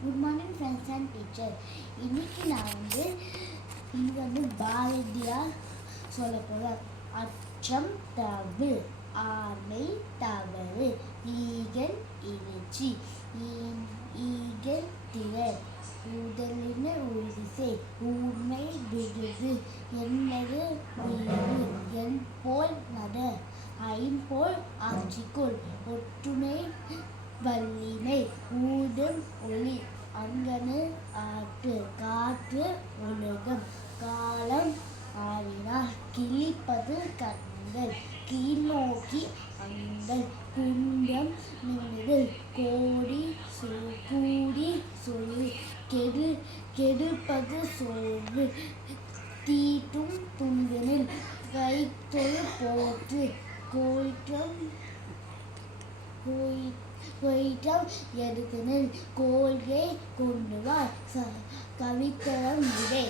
Good morning friends and teacher. இன்னைக்கு நான் இது பாரதியார் சொல்ல போகிறேன். அச்சம் தவிர, ஆமை தவறு, ஈகன் இறைச்சி, ஈகன் திறன், உடலின உறுதிசை, ஊர்மை விடுது, என்னது வீடு, என் போல் நட, ஐம்போல் ஆட்சிக்குள், ஒற்றுமை வலிமை, ஊடும் ஒளி, அங்கனு ஆற்று, காற்று உலகம், காலம் ஆறினார், கிழிப்பது கண்கள், கீழ்நோக்கி அங்கள், குன்றம் நிமிடுதல், கூடி சொல்லி, கெடுப்பது சோர்வு, தீட்டும் துன்பினில், கைத்தொழு போற்று, கோயிற்றம் எடுத்தனில், கோல்கை கொண்டுவார், கவித்தரம் விடை.